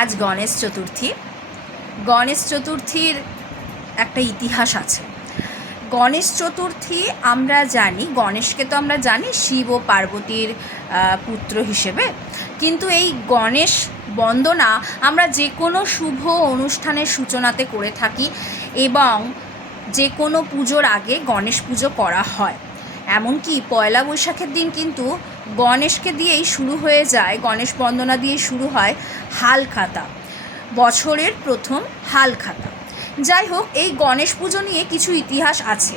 আজ গণেশ চতুর্থী। গণেশ চতুর্থীর একটা ইতিহাস আছে। গণেশ চতুর্থী আমরা জানি, গণেশকে তো আমরা জানি শিব ও পার্বতীর পুত্র হিসেবে, কিন্তু এই গণেশ বন্দনা আমরা যে কোনো শুভ অনুষ্ঠানের সূচনাতে করে থাকি এবং যে কোনো পুজোর আগে গণেশ পুজো করা হয়। এমনকি পয়লা বৈশাখের দিন কিন্তু গণেশকে দিয়েই শুরু হয়ে যায়, গণেশ বন্দনা দিয়েই শুরু হয় হালখাতা, বছরের প্রথম হালখাতা। যাই হোক, এই গণেশ পুজো নিয়ে কিছু ইতিহাস আছে।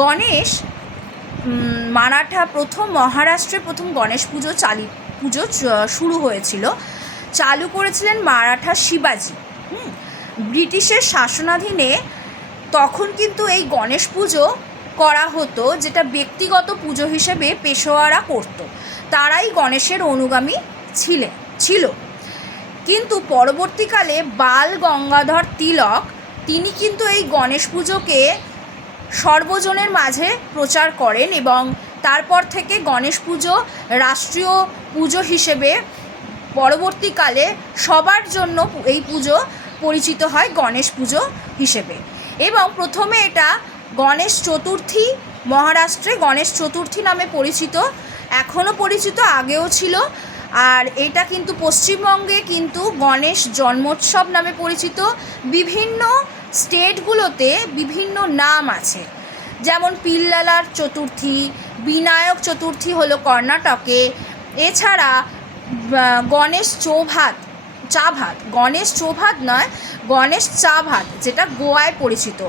গণেশ মহারাষ্ট্রে প্রথম গণেশ পুজো শুরু হয়েছিল, চালু করেছিলেন মারাঠা শিবাজি। ব্রিটিশের শাসনাধীনে তখন কিন্তু এই গণেশ পুজো করা হতো, যেটা ব্যক্তিগত পুজো হিসেবে পেশোয়ারা করত, তারাই গণেশের অনুগামী ছিল। কিন্তু পরবর্তীকালে বাল গঙ্গাধর তিলক তিনি কিন্তু এই গণেশ পুজোকে সর্বজনের মাঝে প্রচার করেন এবং তারপর থেকে গণেশ পুজো রাষ্ট্রীয় পুজো হিসেবে পরবর্তীকালে সবার জন্য এই পুজো পরিচিত হয় গণেশ পুজো হিসেবে। এবং প্রথমে এটা গণেশ চতুর্থী, মহারাষ্ট্রে গণেশ চতুর্থী নামে পরিচিত, এখনও পরিচিত, আগেও ছিল। আর এটা কিন্তু পশ্চিমবঙ্গে কিন্তু গণেশ জন্মোৎসব নামে পরিচিত। বিভিন্ন স্টেটগুলোতে বিভিন্ন নাম আছে, যেমন পিল্লালার চতুর্থী, বিনায়ক চতুর্থী হলো কর্ণাটকে। এছাড়া গণেশ গণেশ চৌভাত নয়, গণেশ চাভাত, যেটা গোয়ায় পরিচিত।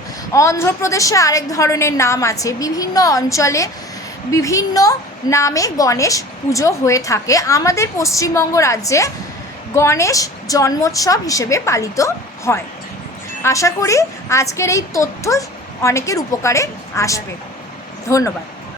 অন্ধ্রপ্রদেশে আরেক ধরনের নাম আছে। বিভিন্ন অঞ্চলে বিভিন্ন নামে গণেশ পুজো হয়ে থাকে। আমাদের পশ্চিমবঙ্গ রাজ্যে গণেশ জন্মোৎসব হিসেবে পালিত হয়। আশা করি আজকের এই তথ্য অনেকের উপকারে আসবে। ধন্যবাদ।